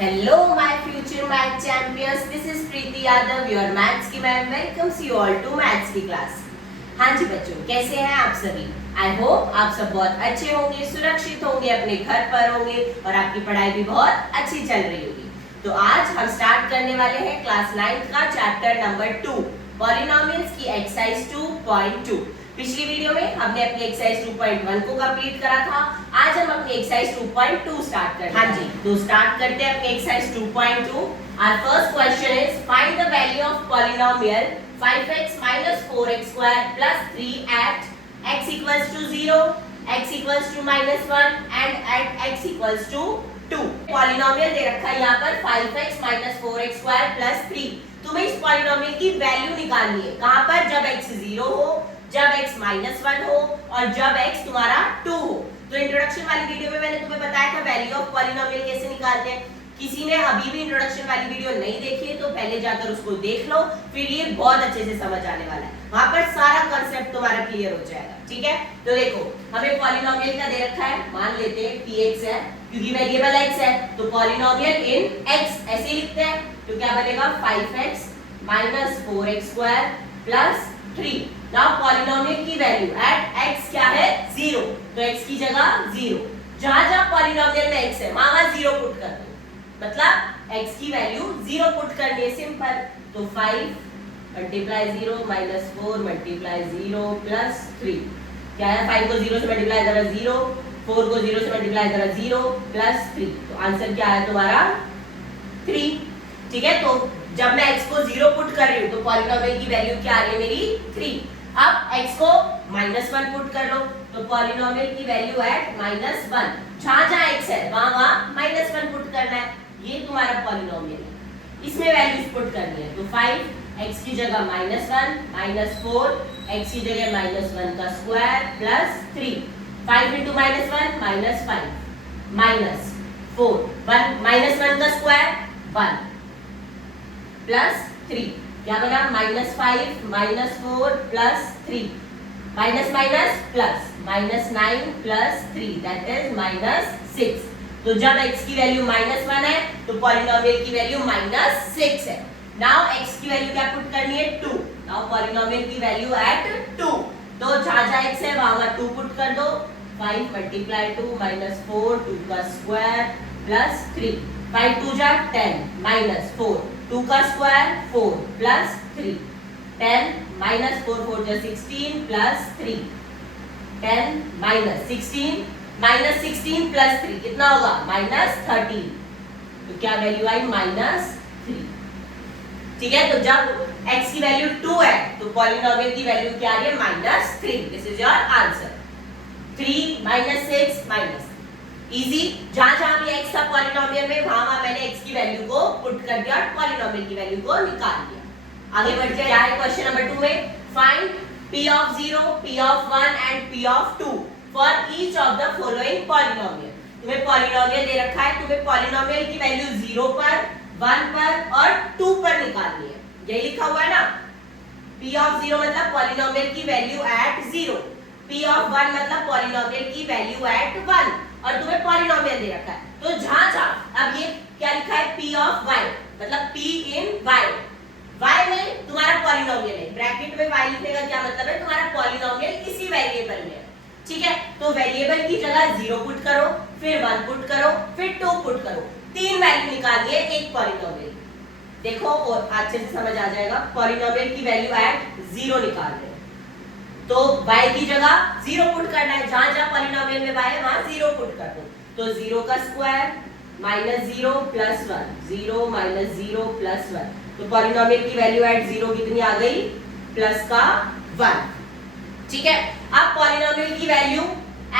Hello my future math champions, this is Preeti Yadav, your maths की ma'am welcomes you all to maths की class. हाँ जी बच्चों, कैसे हैं आप सभी? आई होप आप सब बहुत अच्छे होंगे, सुरक्षित होंगे, अपने घर पर होंगे और आपकी पढ़ाई भी बहुत अच्छी चल रही होगी। तो आज हम स्टार्ट करने वाले हैं क्लास 9th का चैप्टर नंबर 2 पॉलिनोमियल्स की एक्सरसाइज 2.2। पिछली वीडियो में हमने अपनी एक्सरसाइज 2.1 को कंप्लीट करा था। आज हम अपनी एक्सरसाइज 2.2 स्टार्ट करते हैं। हाँ जी, तो स्टार्ट करते हैं अपनी exercise 2.2। Our first question is find the value of polynomial 5x - 4x² + 3 at x = 0, x = -1 and at x = 2। Polynomial दे रखा है यहाँ पर 5x - 4x² + 3। तुम्हें इस पॉलिनोमियल की वैल्यू निकालनी है। कहाँ पर? जब x 0 हो, जब x -1 हो और जब x तुम्हारा 2 हो। तो इंट्रोडक्शन वाली वीडियो में मैंने तुम्हें बताया था वैल्यू ऑफ पॉलिनोमियल कैसे निकालते हैं। किसी ने अभी भी इंट्रोडक्शन वाली वीडियो नहीं देखी है तो पहले जाकर उसको देख लो, फिर ये बहुत अच्छे से समझ आने वाला है। वहां पर सारा कांसेप्ट तुम्हारा क्लियर हो जाएगा। ठीक है, तो देखो हमें पॉलिनोमियल का दे रखा है, मान लेते हैं px है क्योंकि वेरिएबल x है, तो पॉलिनोमियल इन x ऐसे लिखते हैं। तो क्या बनेगा? 5x - 4x² + 3। नाउ पॉलिनोमियल की वैल्यू एट x क्या है? 0, तो x की जगह 0। जहां जहां पॉलिनोमियल में x है वहां 0 पुट कर दो, मतलब x की वैल्यू 0 पुट करनी है, सिंपल। तो 5 × 0 - 4 × 0 + 3 क्या है? 5 को 0 से मल्टीप्लाई करा 0, 4 को 0 से मल्टीप्लाई करा 0 + 3। तो आंसर क्या है तुम्हारा? 3। ठीक है, तो जब मैं x को 0 पुट कर रही हूँ तो पॉलिनोमियल की वैल्यू क्या आ रही है मेरी? 3। अब x को -1 पुट कर लो तो पॉलिनोमियल की वैल्यू एट -1। जहां जहां x है वहां वहां -1 पुट करना है। ये तुम्हारा पॉलिनोमियल है, इसमें वैल्यूज पुट करनी है। तो 5 x की जगह -1 - 4 x की जगह -1 का स्क्वायर + 3। 5 × -1 -5 -4 1 का स्क्वायर 1 + 3 क्या बना? -5 - 4 + 3 minus minus plus -9 + 3 that is -6। तो जब x की वैल्यू -1 है तो पॉलिनोमियल की वैल्यू -6 है। नाउ x की वैल्यू क्या पुट करनी है? 2। नाउ पॉलिनोमियल की वैल्यू एट 2, तो जहां जहां x है वहां 2 पुट कर दो। 5 × 2 -4 2 का स्क्वायर + 3 5 × 2 = 10 - 4 2 का स्क्वायर 4 + 3 10 - 4 4 = 16 + 3 10 - 16 + 3 कितना होगा? -13। तो क्या वैल्यू आई? -3। ठीक है, तो जब x की वैल्यू 2 है तो पॉलिनोमियल की वैल्यू क्या आ रही है? -3। This is your answer. 3 - 6 easy. जहां जहां भी x था पॉलिनोमियल में वहां वहां मैंने x की वैल्यू को पुट कर दिया और पॉलिनोमियल की वैल्यू को निकाल दिया। आगे बढ़ जाए। क्या है क्वेश्चन नंबर 2 में? Find p of 0, p of 1 and p of 2 for each of the following polynomial। तुम्हें पॉलिनोमियल दे रखा है, तुम्हें पॉलिनोमियल की वैल्यू 0 पर, 1 पर और 2 पर निकालनी है। यही लिखा हुआ है ना? p of 0 मतलब पॉलिनोमियल की वैल्यू एट 0, p of 1 मतलब पॉलिनोमियल की वैल्यू एट 1 और तुम्हें पॉलिनोमियल दे रखा है। तो जहां जहां अब ये क्या लिखा है? p of y मतलब p in y, y में तुम्हारा पॉलिनोमियल है, ब्रैकेट में y लिखने का क्या मतलब है? तुम्हारा पॉलिनोमियल इसी वेरिएबल में है। ठीक है, तो वेरिएबल की जगह 0 पुट करो, फिर 1 पुट करो, फिर 2 पुट करो। 3 वैल्यू निकालिए एक पॉलिनोमियल। देखो और अच्छे से समझ आ जाएगा। पॉलिनोमियल की वैल्यू एट 0 निकाल रहे हैं तो y की जगह 0 पुट करना है। जहां जहां पॉलिनोमियल में y है वहां 0 पुट कर दो। तो 0 का स्क्वायर -0 + 1 0 - 0 + 1। तो पॉलिनोमियल की वैल्यू एट 0 कितनी आ गई? प्लस का 1। ठीक है, अब पॉलिनोमियल की वैल्यू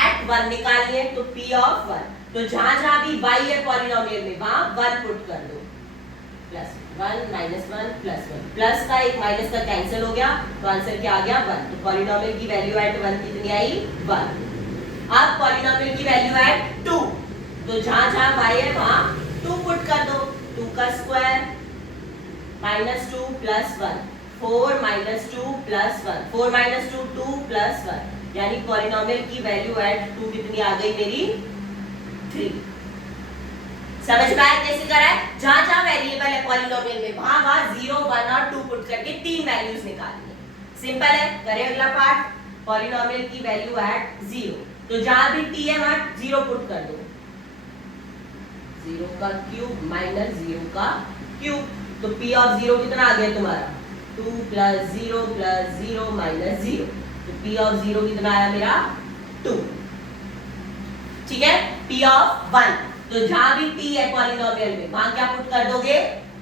एट 1 निकालनी है तो p of 1, तो जहां जहां भी y है पॉलिनोमियल में वहां 1 पुट कर दो। +1 - 1 + 1 प्लस का एक माइनस का कैंसिल हो गया तो आंसर क्या आ गया? 1। तो पॉलिनोमियल की वैल्यू एट 1 कितनी आई? 1। अब पॉलिनोमियल की वैल्यू एट 2, तो जहां जहां y है वहां 2 पुट कर दो। 2 का स्क्वायर -2 + 1 4 - 2 + 1 4 - 2 2 + 1 यानी पॉलिनोमियल की वैल्यू एट 2 कितनी आ गई मेरी? 3। समझ में आया कैसे करा है? जहां जहां वेरिएबल है पॉलिनोमियल में वहां वहां 0, 1 और 2 पुट करके तीन वैल्यूज निकालनी है। सिंपल है। करें अगला पार्ट, पॉलिनोमियल की वैल्यू एट 0। तो जहां भी t है वहां 0 पुट कर दो। 0 का क्यूब माइनस 0 का क्यूब, तो p ऑफ 0 कितना आ गया तुम्हारा? 2 प्लस 0 माइनस 0, तो p ऑफ 0 कितना आया मेरा? 2। ठीक है। p ऑफ 1, तो जहां भी t है पॉलिनोमियल में वहां क्या पुट कर दोगे?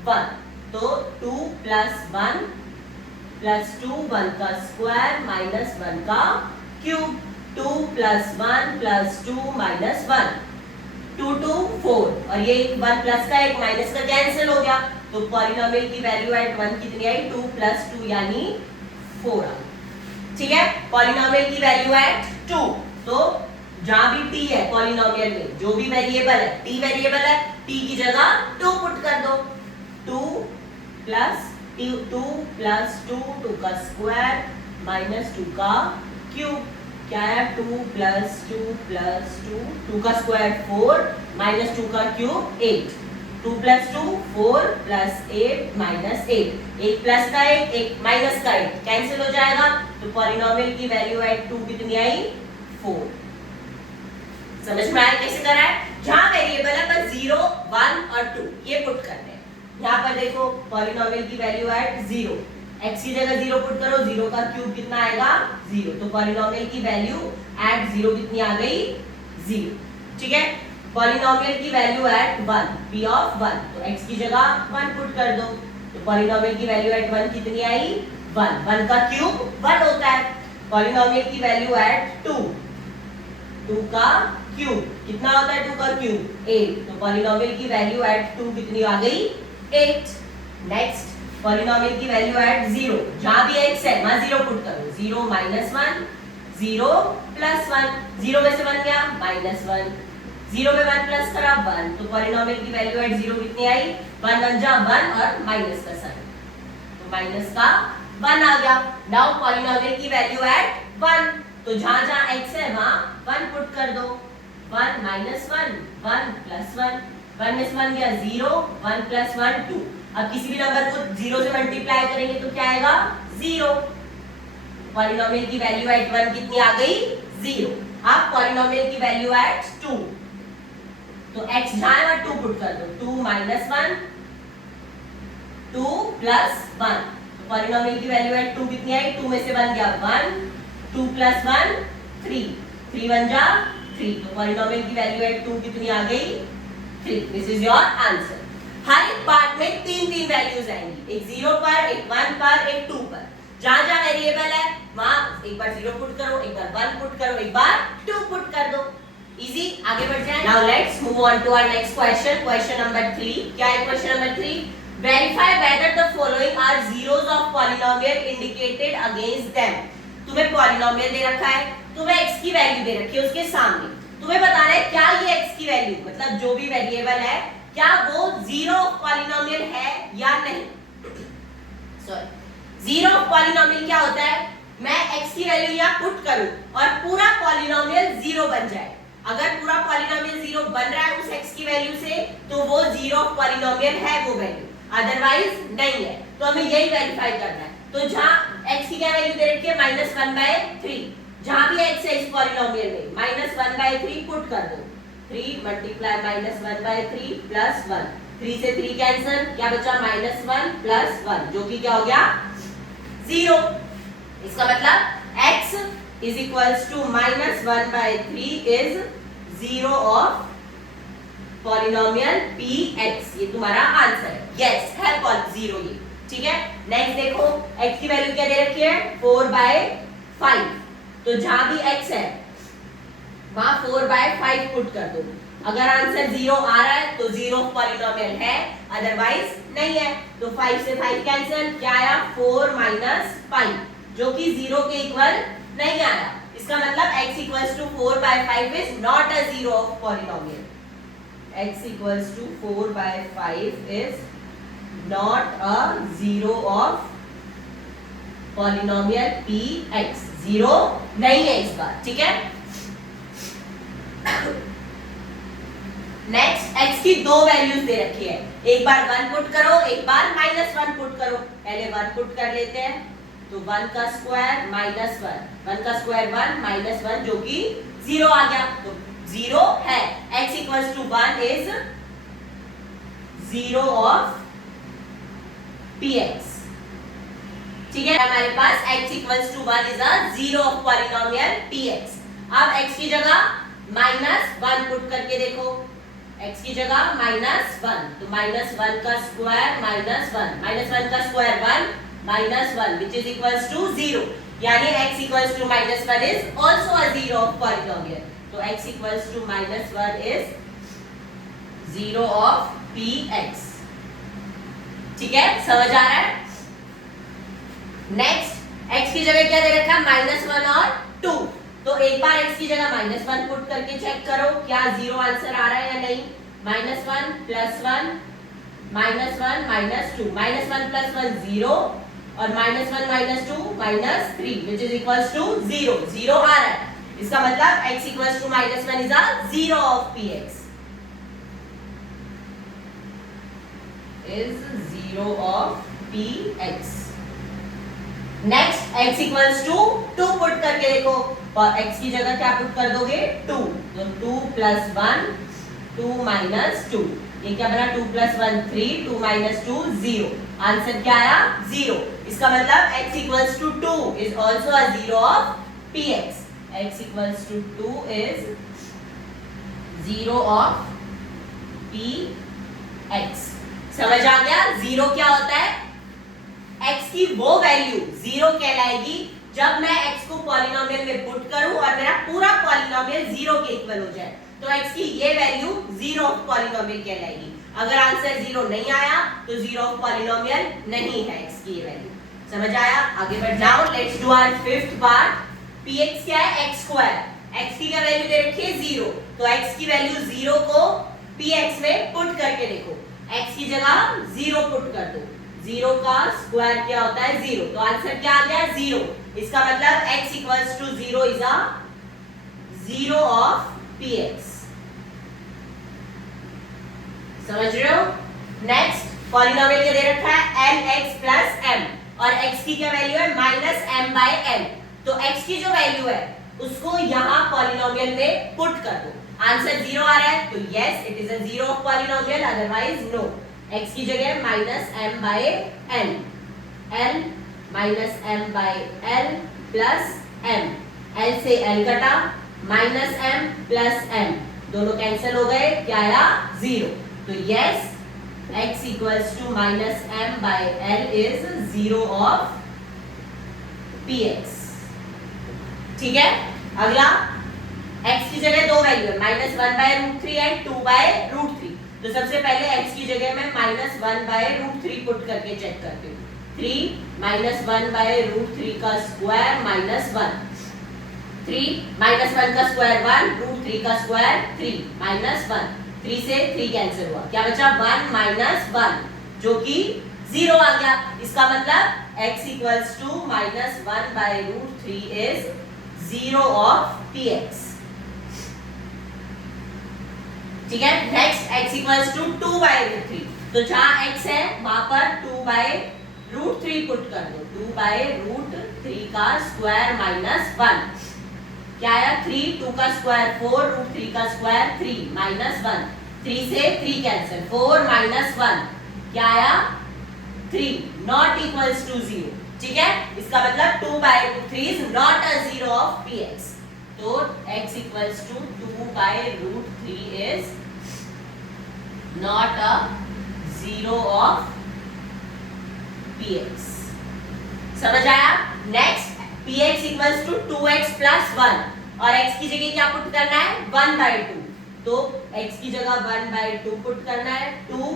1। तो 2 प्लस 1 प्लस 2, 1 का स्क्वायर माइनस 1 का क्यूब, 2 प्लस 1 प्लस 2 माइनस 1, 2 2 4, और ये 1 प्लस का 1 माइनस का कैंसिल हो गया, तो पॉलिनोमियल की वैल्यू एट 1 कितनी आई? 2 प्लस 2 यानी 4 आ। ठीक है। पॉलिनोमियल की वैल्यू एट 2, तो जहां भी t है पॉलिनोमियल में, जो भी वेरिएबल है, t वेरिएबल है, t की जगह 2 पुट कर दो। 2 प्लस 2, 2 का स्क्वायर माइनस 2 का क्यूब, क्या है? 2 प्लस 2 प्लस 2, 2 का स्क्वायर 4 माइनस 2 का क्यूब 8, 2 प्लस 2 4 प्लस 8 माइनस 8, एक प्लस का 1 एक माइनस का 1 कैंसिल हो जाएगा, तो पॉलिनोमियल की वैल्यू एट 2 कितनी आई? 4। समझ में आया कैसे करा है? जहां वेरिएबल है बस 0, 1 और 2 ये पुट करने हैं। यहाँ पर देखो पॉलिनोमियल की वैल्यू एट 0, x की जगह 0 पुट करो, 0 का क्यूब कितना आएगा? 0, तो पॉलिनोमियल की वैल्यू एट 0 कितनी आ गई? 0। ठीक है। पॉलिनोमियल की वैल्यू एट 1, p ऑफ 1, तो x की जगह 1 पुट कर दो, तो पॉलिनोमियल की वैल्यू एट 1 कितनी आई? 1, 1 का क्यूब 1 होता है। पॉलिनोमियल की वैल्यू एट 2, 2 का क्यूब कितना होता है? 2 का क्यूब 8, तो पॉलिनोमियल की वैल्यू एट 2 कितनी आ गई? 8। नेक्स्ट, पॉलिनोमियल की वैल्यू एट 0, जहां भी x है वहां 0 पुट करो। 0 माइनस 1, 0 प्लस 1, 0 में से 1 गया माइनस 1, 0 में 1 प्लस करा 1, तो पॉलिनोमियल की वैल्यू एट 0 कितनी आई? 1 1 जा 1 और माइनस का साइन, तो माइनस का 1 आ गया। नाउ पॉलिनोमियल की वैल्यू एट 1, तो जहां जहां x है वहां 1 पुट कर दो। 1 माइनस 1, 1 प्लस 1, 1 में से 1 गया 0, 1 प्लस 1 2। अब किसी भी नंबर को 0 से मल्टीप्लाई करेंगे तो क्या आएगा? 0। पॉलिनोमियल की वैल्यू एट 1 कितनी आ गई? 0। अब पॉलिनोमियल की वैल्यू एट 2, तो x जहां है वहां 2 पुट कर दो। 2 माइनस 1, 2 प्लस 1, तो पॉलिनोमियल की वैल्यू एट 2 कितनी आई? 2 में से 1 गया 1, 2 प्लस 1 3, 3 1 जा 3, तो पॉलिनोमियल की वैल्यू एट 2 कितनी आ गई? 3। This is your answer. हर एक पार्ट में तीन वैल्यूज आएंगी, एक 0 पर, एक 1 पर, एक 2 पर। जहां जहां वेरिएबल है वहां एक बार 0 पुट करो, एक बार 1 पुट करो, एक बार 2 पुट कर दो। इजी, आगे बढ़ जाए। Now let's move on to our next question, question number 3। क्या है question number 3? Verify whether the following are zeros of polynomial indicated against them. तुम्हें पॉलिनोमियल दे रखा है, तुम्हें x की वैल्यू दे रखी है उसके सामने, तुम्हें बताना है क्या ये x की वैल्यू, मतलब जो भी वेरिएबल है, क्या वो जीरो ऑफ पॉलिनोमियल है या नहीं। सॉरी, जीरो ऑफ पॉलिनोमियल क्या होता है? मैं x की वैल्यू यहाँ पुट करूं और पूरा पॉलिनोमियल 0 बन जाए। अगर पूरा पॉलिनोमियल 0 बन रहा है उस x की वैल्यू से, तो वो जीरो ऑफ पॉलिनोमियल है वो वैल्यू, अदरवाइज नहीं है। तो हमें यही वेरीफाई करना है। तो जहां x की क्या वैल्यू दे रखी है? -1/3, जहां भी x है इस पॉलिनोमियल में -1/3 पुट कर दो। 3 मल्टीप्लाई -1/3 प्लस 1, 3 से 3 कैंसिल, क्या बचा? -1 प्लस 1, जो कि क्या हो गया? 0। इसका मतलब x is equals to -1/3 is 0 of polynomial px। ये तुम्हारा आंसर है। यस है 0 ये। ठीक है। नेक्स्ट देखो, x की वैल्यू क्या दे रखी है? 4/5, तो जहां भी x है वहां 4/5 पुट कर दो। अगर आंसर 0 आ रहा है तो 0 पॉलिनोमियल है, अदरवाइज नहीं है। तो 5 से 5 कैंसिल, क्या आया? 4 - 5, जो कि 0 के इक्वल नहीं आया। इसका मतलब x equals to 4/5 is not a zero of polynomial. x equals to 4/5 is not a zero of polynomial px। Zero नहीं है इस बार। ठीक है। नेक्स्ट x की दो वैल्यूज दे रखी है, एक बार 1 पुट करो, एक बार -1 पुट करो। पहले 1 पुट कर लेते हैं, तो 1 का स्क्वायर माइनस 1 का स्क्वायर 1 माइनस 1 जो कि 0 आ गया, तो 0 है। x equals to 1 is 0 of px। ठीक है, हमारे पास x equals to 1 is a 0 of polynomial px। अब x की जगह -1 पुट करके देखो, x की जगह -1, तो -1 का स्क्वायर -1 का square 1 -1 which is equals to 0, यानी x equals to -1 is also a 0 of polynomial, तो x equals to -1 is 0 of px। ठीक है, समझ आ रहा है? नेक्स्ट x की जगह क्या दे रखा है, -1 और 2, तो एक बार x की जगह -1 पुट करके चेक करो क्या 0 आंसर आ रहा है या नहीं। -1 + 1 -1 -2, -1 + 1 0 और -1 - 2 -3 which is equals to 0, 0 आ रहा है, इसका मतलब x equals to -1 is a 0 of px, is 0 of px। Next x equals to 2 put करके देखो, और x की जगह क्या पुट कर दोगे, 2, तो 2 + 1 2 - 2, ये क्या बना, 2 + 1 3 2 - 2 0, आंसर क्या आया, 0। इसका मतलब x equals to 2 is also a 0 of px, x equals to 2 is 0 of px। समझ आ गया, 0 क्या होता है, x की वो वैल्यू 0 कहलाएगी जब मैं x को पॉलिनोमियल में पुट करूं और मेरा पूरा पॉलिनोमियल 0 के इक्वल हो जाए, तो x की ये वैल्यू 0 ऑफ पॉलिनोमियल कहलाएगी। अगर आंसर 0 नहीं आया तो 0 ऑफ पॉलिनोमियल नहीं है x की ये वैल्यू। समझ आया, आगे बढ़ जाओ, let's do our fifth part. px क्या है, x², x की क्या वैल्यू दे रखी है, 0, तो x की वैल्यू 0 को px में पुट करके देखो, x की जगह 0 पुट कर दो, 0 का स्क्वायर क्या होता है, 0, तो आंसर क्या आ गया, 0। इसका मतलब x equals to 0 is a 0 of px। समझ रहे हो? नेक्स्ट पॉलिनोमियल क्या दे रखा है, lx + m, और x की क्या वैल्यू है, -m/n, तो x की जो वैल्यू है उसको यहाँ पॉलिनोमियल में पुट कर दो, आंसर 0 आ रहा है, तो yes it is a 0 of polynomial, otherwise no. x की जगह -m/n, l -m/l प्लस m, l से l कटा, -m + m, दोनों कैंसिल हो गए, क्या आया, 0, तो yes x equals to -m/l is 0 of px। ठीक है, अगला x की जगह दो वैल्यू है, -1/√3 एंड 2/√3, तो सबसे पहले x की जगह मैं -1/√3 पुट करके चेक करती हूँ, 3 -1/√3 का स्क्वायर -1, 3 -1 का स्क्वायर 1, √3 का स्क्वायर 3 -1, 3 से 3 कैंसिल हुआ, क्या बचा, 1 - 1 जो कि 0 आ गया। इसका मतलब x equals to -1/√3 is 0 of px। ठीक है, नेक्स्ट x इक्वल्स टू 2/√3, तो जहां x है वहां पर 2/√3 पुट कर दो, 2/√3 का स्क्वायर -1, क्या आया, 3, 2 का स्क्वायर 4, √3 का स्क्वायर 3 -1, 3 से 3 कैंसिल, 4 - 1 क्या आया, 3, नॉट इक्वल्स टू 0। ठीक है, इसका मतलब 2/√3 is not a 0 of px, तो x equals to 2/√3 is not a 0 of px। समझ आया? Next px equals to 2x + 1, और x की जगह क्या पुट करना है, 1/2, तो x की जगह 1/2 पुट करना है, 2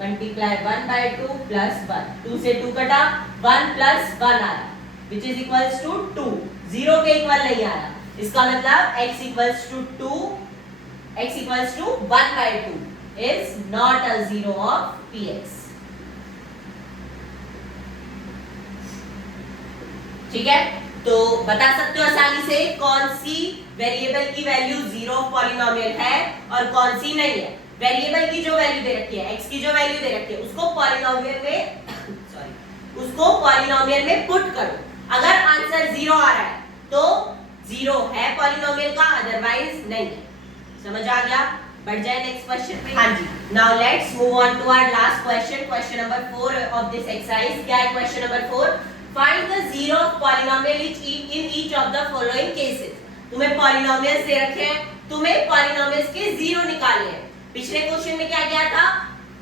मल्टीप्लाई 1/2 + 1, 2 से 2 कटा, 1 + 1 आया which is equals to 2, 0 के इक्वल नहीं आया, इसका मतलब x equals to 2, x equals to 1/2 is not a 0 of px। ठीक है, तो बता सकते हो आसानी से कौन सी वेरिएबल की वैल्यू 0 ऑफ पॉलिनोमियल है और कौन सी नहीं है। वेरिएबल की जो वैल्यू दे रखी है, x की जो वैल्यू दे रखी है, उसको पॉलिनोमियल में सॉरी उसको पॉलिनोमियल में पुट करो। अगर आंसर 0 आ रहा है तो 0 है पॉलिनोमियल का, अदरवाइज नहीं है। समझ आ गया? बढ़ जाए नेक्स्ट क्वेश्चन पे। हाँ जी, now let's move on to our last question, question number 4 of this exercise. क्या है question number 4? Find the zero of polynomial in each of the following cases. तुम्हें पॉलिनोमियल्स दे रखे हैं, तुम्हें पॉलिनोमियल्स के जीरो निकालने हैं। पिछले क्वेश्चन में क्या किया था?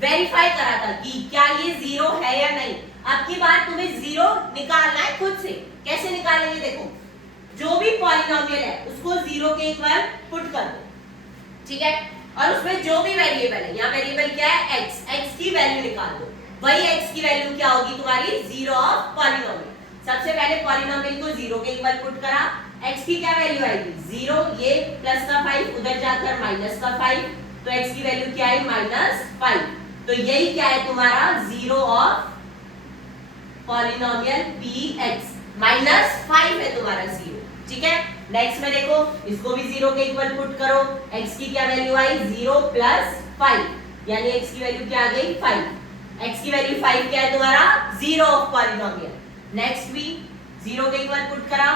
वेरीफाई करा था कि क्या ये जीरो है या नहीं। अब की बार तुम्हें जीरो निकालना है खुद से। कैसे निकालेंगे? देखो, जो भी पॉलिनोमियल है उसको जीरो के इक्वल पुट कर दो, ठीक है, और उसमें जो भी वेरिएबल है, यहाँ वेरिएबल क्या है? x, x की वैल्यू निकाल दो। वही x की वैल्यू क्या होगी तुम्हारी? Zero of polynomial. सबसे पहले पॉलिनोमियल को जीरो के इक्वल पुट करा, x की क्या वैल्यू आएगी? जीरो, ये प्लस का 5 उधर जाकर माइनस का 5, तो x की वैल्यू क्या है? -5। तो यही क्या है तुम्हारा? जीरो ऑफ पॉलिनोमियल px, -5 है तुम्हारा जीरो, ठीक है। नेक्स्ट में देखो, इसको भी जीरो के इक्वल पुट करो, x की क्या वैल्यू आई? 0 + 5, यानी x की वैल्यू क्या आ गई? 5। x की वैल्यू 5 क्या है तुम्हारा? Zero of polynomial. नेक्स्ट भी जीरो के इक्वल पुट करा,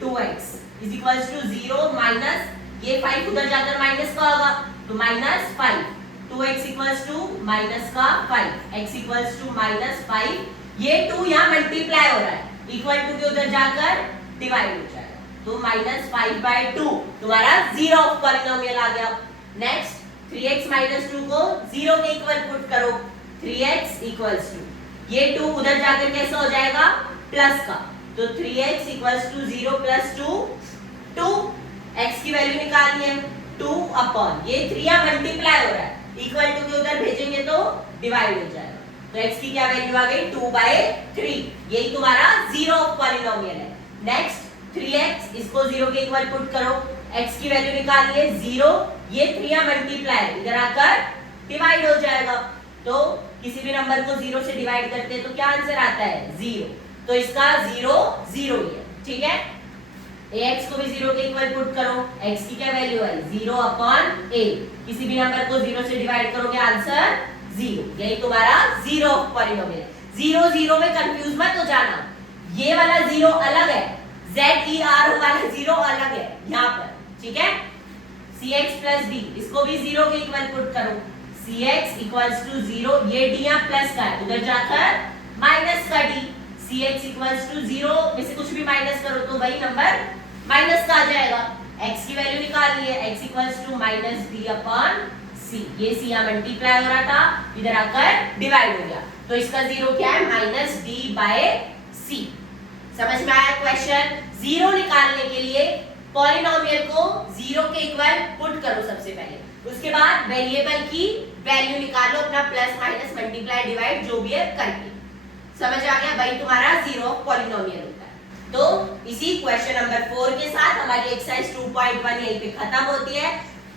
2x is equals to 0 minus, ये 5 उधर जाकर माइनस का होगा, तो -5, 2x इक्वल्स टू माइनस का 5, x इक्वल्स टू -5, ये 2 यहाँ मल्टीप्लाई हो रहा है, इक्वल टू के उधर जाकर डिवाइड हो जाएगा, तो -5/2 तुम्हारा जीरो ऑफ पॉलिनोमियल आ गया। नेक्स्ट 3x - 2 को जीरो के इक्वल पुट करो, 3x इक्वल्स टू, ये 2 उधर जाकर कैसा हो जाएगा? प्लस का, तो 3x इक्वल्स टू 0 + 2, 2, x की वैल्यू निकालनी है, 2/, ये 3 यहाँ मल्टीप्लाई हो रहा है, इक्वल टू के उधर भेजेंगे तो डिवाइड हो जाएगा, तो x की क्या वैल्यू आ गई? 2/3, यही तुम्हारा जीरो ऑफ पॉलिनोमियल है। नेक्स्ट 3x, इसको जीरो के इक्वल पुट करो, x की वैल्यू निकालनी है 0, ये 3 यहाँ मल्टीप्लाई इधर आकर डिवाइड हो जाएगा, तो किसी भी नंबर को 0 से डिवाइड करते हैं तो क्या आंसर आता है? 0, तो इसका 0 0 ही है, ठीक है। ax को भी 0 के इक्वल पुट करो, x की क्या वैल्यू है? 0/a, किसी भी नंबर को 0 से डिवाइड करोगे आंसर 0, यही तुम्हारा जीरो ऑफ पॉलिनोमियल। 0 0 में कंफ्यूज मत हो जाना, ये वाला 0 अलग है, ZER वाला 0 अलग है यहाँ पर, ठीक है। cx + d, इसको भी 0 के इक्वल पुट करो, cx इक्वल्स टू 0, ये d यहाँ प्लस का है, उधर जाकर माइनस का d, cx इक्वल्स टू 0 में से कुछ भी माइनस करो तो वही नंबर माइनस का आ जाएगा। x की वैल्यू निकालनी है, x इक्वल्स टू -d/c, ये c यहाँ मल्टीप्लाई हो रहा था, इधर आकर डिवाइड हो गया, तो इसका 0 क्या है? -d/c। समझ में आया क्वेश्चन? जीरो निकालने के लिए पॉलिनोमियल को जीरो के इक्वल पुट करो सबसे पहले, उसके बाद वेरिएबल की वैल्यू निकालो, अपना प्लस माइनस मल्टीप्लाई डिवाइड जो भी है करके। समझ आ गया? वही तुम्हारा जीरो ऑफ पॉलिनोमियल होता है। तो इसी क्वेश्चन नंबर 4 के साथ हमारी एक्सरसाइज 2.1 यहीं पे खत्म होती है।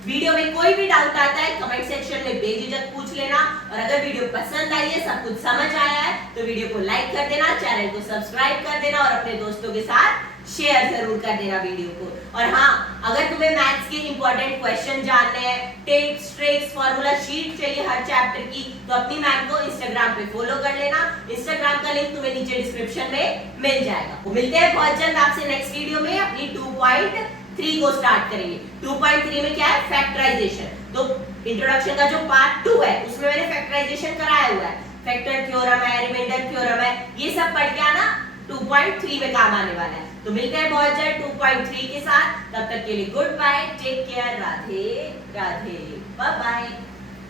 वीडियो में कोई भी डाउट आता है कमेंट सेक्शन में बेझिझक पूछ लेना, और अगर वीडियो पसंद आई है, सब कुछ समझ आया है, तो वीडियो को लाइक कर देना, चैनल को सब्सक्राइब कर देना और अपने दोस्तों के साथ शेयर जरूर कर देना वीडियो को। और हाँ, अगर तुम्हें मैथ्स के इंपॉर्टेंट क्वेश्चन जानने हैं, टिप्स ट्रिक्स फॉर्मूला शीट चाहिए हर चैप्टर की, तो अपनी मैम को इंस्टाग्राम पे फॉलो कर लेना। इंस्टाग्राम का लिंक तुम्हें नीचे डिस्क्रिप्शन में मिल जाएगा। तो मिलते हैं बहुत जल्द आपसे नेक्स्ट वीडियो में। अपनी 2.3 को स्टार्ट करेंगे। 2.3 में क्या है? फैक्टराइजेशन। तो इंट्रोडक्शन का जो पार्ट 2 है उसमें मैंने फैक्टराइजेशन कराया हुआ है, फैक्टर थ्योरम है, रिमाइंडर थ्योरम है, ये सब पढ़ के आना, 2.3 में काम आने वाला है। तो मिलते हैं बहुत जल्द 2.3 के साथ, तब तक के लिए goodbye, take care, Radhe Radhe, bye bye.